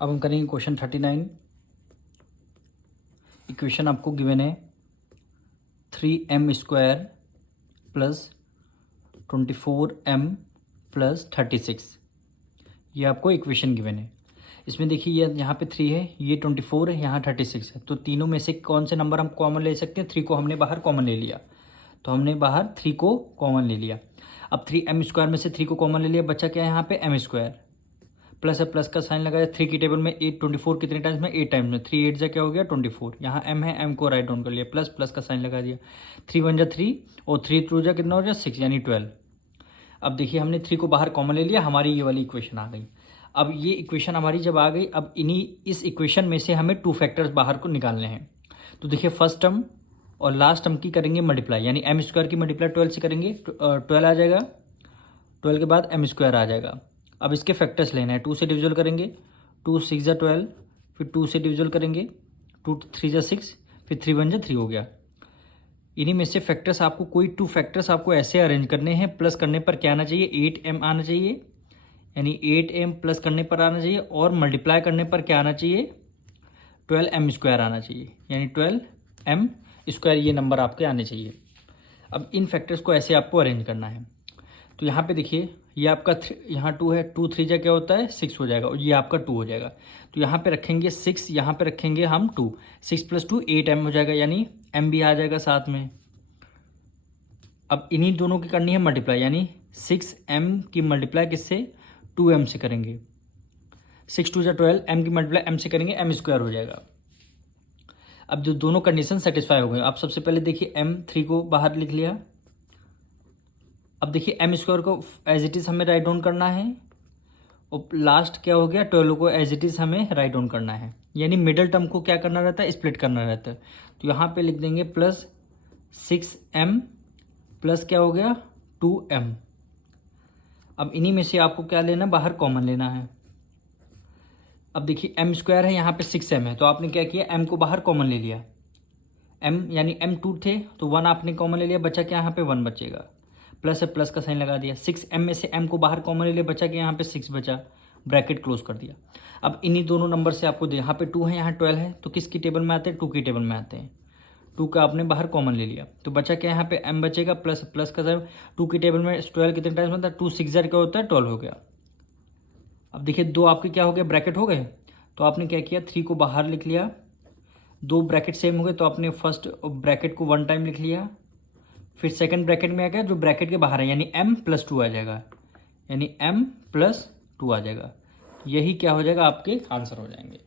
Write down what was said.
अब हम करेंगे क्वेश्चन 39। इक्वेशन आपको गिवन है 3m² प्लस 24m प्लस 36। ये आपको इक्वेशन गिवन है। इसमें देखिए ये यहाँ पे 3 है, ये 24 है, यहाँ 36 है। तो तीनों में से कौन से नंबर हम कॉमन ले सकते हैं? 3 को हमने बाहर कॉमन ले लिया, तो हमने बाहर 3 को कॉमन ले लिया। अब 3m² में से 3 को कॉमन ले लिया, बच्चा क्या है यहाँ पे m²। प्लस है, प्लस का साइन लगाया। 3 की टेबल में 8 24 कितने टाइम्स में? 8 टाइम्स में। 3 8 जा क्या हो गया? 24। यहाँ m है, m को राइट डाउन कर लिया, प्लस प्लस का साइन लगा दिया। 3 1 जा 3 और 3 2 जा कितना हो जाए? 6 यानी 12। अब देखिए हमने 3 को बाहर कॉमन ले लिया, हमारी ये वाली इक्वेशन आ गई। अब ये इक्वेशन हमारी जब आ गई, अब इस इक्वेशन में से हमें 2 फैक्टर्स बाहर को निकालने हैं। तो देखिए फर्स्ट टर्म और लास्ट टर्म की करेंगे मल्टीप्लाई, यानी m² की मल्टीप्लाई 12 से करेंगे, 12 आ जाएगा। 12 के बाद m² आ जाएगा। अब इसके फैक्टर्स लेना है, 2 से डिविजल करेंगे, 2 6 जा 12, फिर 2 से डिविजल करेंगे, 2 3 जा 6, फिर 3 1 जा 3 हो गया। इन्हीं में से फैक्टर्स आपको कोई 2 फैक्टर्स आपको ऐसे अरेंज करने हैं। प्लस करने पर क्या आना चाहिए? 8m आना चाहिए, यानी 8m प्लस करने पर आना चाहिए, और मल्टीप्लाई करने पर क्या आना चाहिए? 12m² आना चाहिए, यानी 12m²। ये नंबर आपके आने चाहिए। अब इन फैक्टर्स को ऐसे आपको अरेंज करना है। तो यहाँ पे देखिए ये आपका यहाँ 2 है, 2 3 जा क्या होता है? 6 हो जाएगा, और ये आपका 2 हो जाएगा। तो यहाँ पे रखेंगे 6, यहाँ पे रखेंगे हम 2। 6 + 2 8m हो जाएगा, यानी m भी आ जाएगा साथ में। अब इन्हीं दोनों की करनी है मल्टीप्लाई, यानी 6m की मल्टीप्लाई किससे? 2m से करेंगे। 6 2 जा 12, m की मल्टीप्लाई m से करेंगे, m² हो जाएगा। अब जो दोनों कंडीशन सेटिस्फाई हो गए, आप सबसे पहले देखिए m3 को बाहर लिख लिया। अब देखिए m² को एज इट इज़ हमें राइट डाउन करना है, और लास्ट क्या हो गया? 12 को एज इट इज़ हमें राइट डाउन करना है, यानी मिडल टर्म को क्या करना रहता है? स्प्लिट करना रहता है। तो यहाँ पे लिख देंगे प्लस 6m प्लस क्या हो गया? 2m। अब इन्हीं में से आपको क्या लेना? बाहर कॉमन लेना है। अब देखिए m² है, यहाँ पे 6m है, तो आपने क्या किया? m को बाहर कॉमन ले लिया। m यानी m 2 थे, तो 1 आपने कॉमन ले लिया, बचा क्या? यहाँ पे 1 बचेगा। प्लस है, प्लस का साइन लगा दिया। 6m में से m को बाहर कॉमन ले लिया, बचा क्या? यहाँ पे 6 बचा, ब्रैकेट क्लोज कर दिया। अब इन्हीं दोनों नंबर से आपको यहाँ पे 2 है, यहाँ 12 है, तो किसकी टेबल में आते हैं? 2 की टेबल में आते हैं। 2 का आपने बाहर कॉमन ले लिया, तो बचा क्या? यहाँ पे m बचेगा, प्लस प्लस का साइन। 2 की टेबल में 12 कितने टाइम्स होता है? 2 6 जा क्या होता है? 12 हो गया। अब देखिए 2 आपके क्या हो गए? ब्रैकेट हो गए। तो आपने क्या किया? 3 को बाहर लिख लिया, 2 ब्रैकेट सेम हो गए, तो आपने फर्स्ट ब्रैकेट को 1 टाइम लिख लिया, फिर सेकंड ब्रैकेट में आ गया जो ब्रैकेट के बाहर है, यानी m + 2 आ जाएगा, यानी m + 2 आ जाएगा। यही क्या हो जाएगा? आपके आंसर हो जाएंगे।